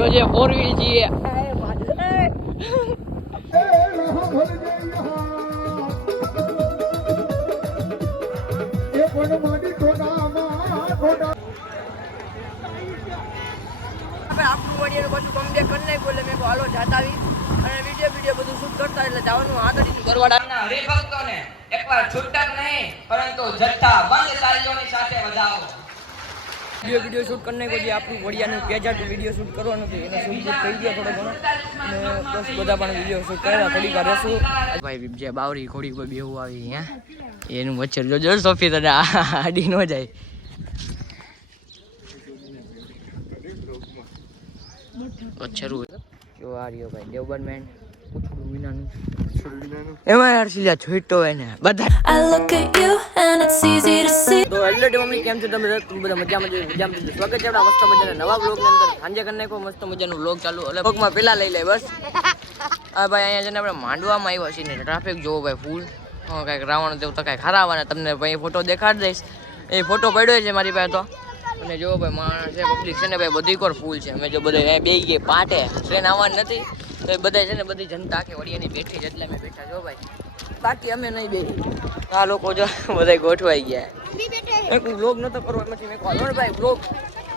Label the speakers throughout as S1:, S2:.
S1: જો જે four wheel છીએ આપણે વડિયાનું પાછું કમબેક કરી નાખ્યું એટલે મેં હાલો જાતા અને વીડિયો વીડિયો બધું શૂટ કરતા એટલે જવાનું આદડીનું બરવાડા
S2: ના હરિભક્તોને એકવાર છૂટક નહીં પરંતુ જથ્થા બંધ સાથે વધાવો.
S1: વીડિયો વીડિયો શૂટ કરી નાખ્યો જે આપણું વડિયાનું પેજ હતું વીડિયો શૂટ કરવાનું હતું એનો શૂટ થઈ ગયો થોડો ઘણો. અને બસ બધા પણ વીડિયો શૂટ કર્યા, થોડીક વાર રહેશું. ભાઈ જે બાવરી ઘોડી કોઈ બેવું આવી હે એનું મચ્છર જો જો સોફી તને આડી ન જાય. મચ્છર જો આ રહ્યો ભાઈ? દેવબન મેન પૂછડું વિનાનું. એમાં યાર સીધા છોટો એને બધા
S3: I look at you and it's easy to see.
S1: તો હેલો મમ્મી કેમ છો તમે? બધા? તમે બધા મજામાં છો મજામાં છો સ્વાગત છે આપણા મસ્ત મજાના નવા બ્લોગની અંદર. સાંજે કરી કોઈ મસ્ત મજાનું બ્લોગ ચાલુ. એટલે બ્લોગમાં પેલા લઈ લે બસ. આ ભાઈ અહીંયા છે ને આપણે માંડવામાં આવ્યા છીએ ને ટ્રાફિક જોવો ભાઈ ફૂલ કાંઈક રાવણ દેવ તો કાંઈક ખરાવાના તમને ભાઈ ફોટો દેખાડી દઈશ. એ ફોટો પડ્યો છે મારી પાસે તો. અને જો ભાઈ માણસ છે પબ્લિક છે ને ભાઈ બધી કોર ફૂલ છે. અમે જો બધા બે ગઈ પાટે. ટ્રેન આવવાની નથી. તો એ બધા છે ને બધી જનતા આખી વડિયાની બેઠી જ એટલે અમે બેઠા જો ભાઈ. બાકી અમે નહીં બેઠી. આ લોકો જો બધા ગોઠવાઈ ગયા. એક વ્લોગ નતો કરવો એમાંથી મેં "હાલો ભાઈ વ્લોગ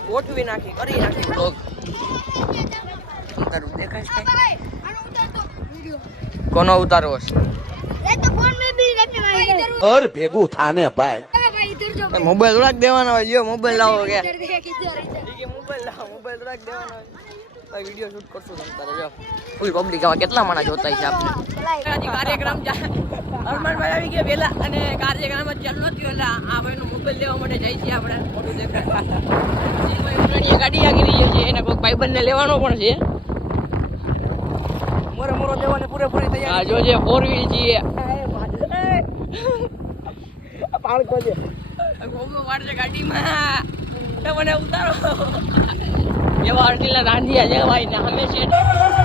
S1: ગોઠવી નાખી કરી નાખી વ્લોગ કરું દેખાય છે કોનો ઉતારો છે?
S4: ઘર ભેગું થાને ભાઈ.
S1: મોબાઈલ રાખ દેવાનો હોય જો મોબાઈલ લાવો કે. મોબાઈલ લાવો મોબાઈલ રાખ દેવાનો હોય. વીડિયો શૂટ કરશું તમે તારે જો. ફૂલ પબ્લિક આવા કેટલા માણસ જોતા છે આપણે કાર્યક્રમ હનુમાનભાઈ આવી ગયા પેલા અને કાર્યક્રમ જ ચાલુ નથી એટલે આ ભાઈનો મોબાઈલ લેવા માટે જાય છે આપણે. મોટું દેખાય ગાડી આગી રહી છે એને કોઈ ભાઈબંધને લેવાનો પણ છે. મોરે મોરો દેવાની પૂરેપૂરી તૈયારી જો જે ફોર વ્હીલ છીએ પાળકો છે ગોગો વાળશે ગાડીમાં. ઉતારો. એવા અડધીલા રાંધિયા છે ભાઈ ને અમે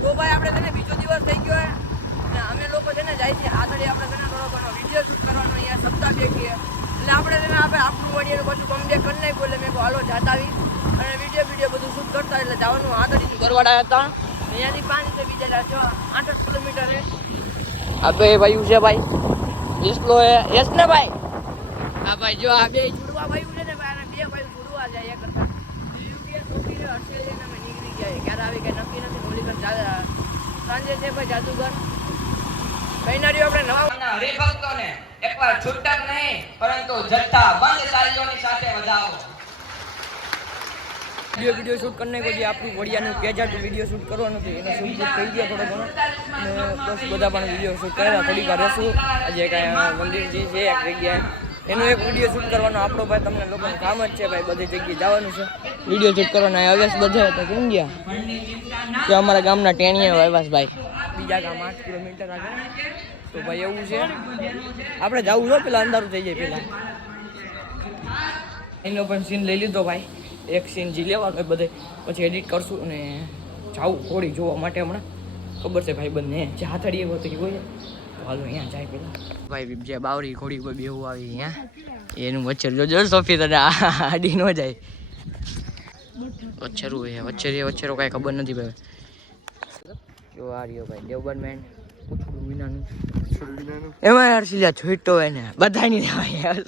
S1: તો આપણે છે ને બીજો દિવસ થઈ ગયો અને અમે લોકો છે ને જાય છે આગળ આપણે છે ને થોડો ઘણો વીડિયો એટલે આપણે છે આપણે આપણું વડીએ પાછું કમબેક કરી નાખ્યું એટલે મેં હાલો જાતા આવી અને વીડિયો વીડિયો બધું શૂટ કરતા એટલે જવાનું આગળની ગરવાડા હતા. અહીંયાથી પાંચ છે બીજા છ આઠ આઠ કિલોમીટર આ તો એ ભાઈ છે ભાઈ. એસલો એ યસ ને ભાઈ? હા ભાઈ જો આ બે જુડવા ભાઈ છે ને ભાઈ આના બે ભાઈ જુડવા જાય એ કરતા. બીજું બે છોકરી છે, હર્ષેલ છે ને અમે નીકળી ગયા ક્યારે આવી કે નક્કી નથી. હોલીગર ચાલે સાંજે છે ભાઈ જાદુગર. ના આપણે નવા
S2: ના હરિભક્તોને એકવાર છૂટક નહીં, પરંતુ જથ્થા બંધ તાલીઓની સાથે વધાવો.
S1: વીડિયો વીડિયો શૂટ કરને કોઈ આપણું વડિયાનું પેજ હતું વીડિયો શૂટ કરવાનું હતું એનો શૂટ થઈ ગયો થોડો ઘણો. અને બસ બધા પણ વીડિયો શૂટ કરેલા થોડીક વાર રહેશું આજે કાંઈ મંદિરજી છે, એક જગ્યાએ. એનો એક વીડિયો શૂટ કરવાનો આપણો ભાઈ, તમને લોકોને કામ જ છે, ભાઈ, બધી જગ્યાએ જવાનું છે. વીડિયો શૂટ કરવાનો હવે બધા તો કેમ ગયા? કે અમારા ગામના ટેણીએ વાયવાસ ભાઈ. બીજા ગામ આઠ કિલોમીટર આગળ. તો ભાઈ એવું છે. આપણે જવું જો પેલા અંધારું થઈ જાય પેલા. એનો પણ સીન લઈ લીધો ભાઈ. એક સીન જી લેવાનો હોય બધે. પછી એડિટ કરશું અને જાવું થોડી જોવા માટે હમણાં. ખબર છે ભાઈ બંને. જે હાથડી એવો તો હોય. તો હાલો અહીંયા જાય પેલા. ભાઈ જે બાવરી ઘોડી બી એવું આવી અહીંયા. એનું મચ્છર જો જો સોફી તને આડી ન જાય. વચ્છરું એ વચ્છરી વચ્છરો કાંઈ ખબર નથી ભાઈ. જો આ રહ્યો ભાઈ? દેવબન મેન એમાં યાર સીધા છોટો એને બધાની દેવાય યાર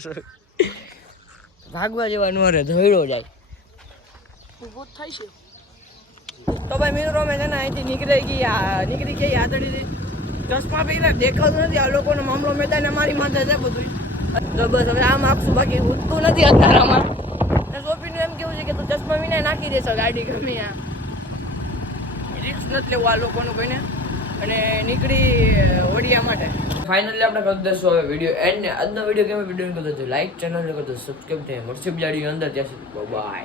S1: ભાગવા જેવા નો રે ધોઈડો જાય
S5: થાય છે.
S1: તો ભાઈ મિત્રો અમે છે ને અહીંથી નીકળી ગઈ નીકળી ગઈ આદડી ચશ્મા પહેર્યા દેખાતું નથી આ લોકોનો મામલો મેદાન અમારી માથે છે બધું તો બસ હવે આમ આખું બાકી ઉઠતું નથી અંધારામાં સોપીનું એમ કેવું છે કે તું ચશ્મા વિના નાખી દેશો ગાડી ગમે આ. રિક્સ નથી લેવું આ લોકોનું કોઈને. અને નીકળી ઓડિયા માટે. ફાઇનલી આપણે કરી દઈશું હવે વીડિયો એન્ડ આજનો વીડિયો કેમ વીડિયો કરતો લાઈક ચેનલ કરતો સબસ્ક્રાઈબ થાય મળશે બીજા અંદર. ત્યાં સુધી બાય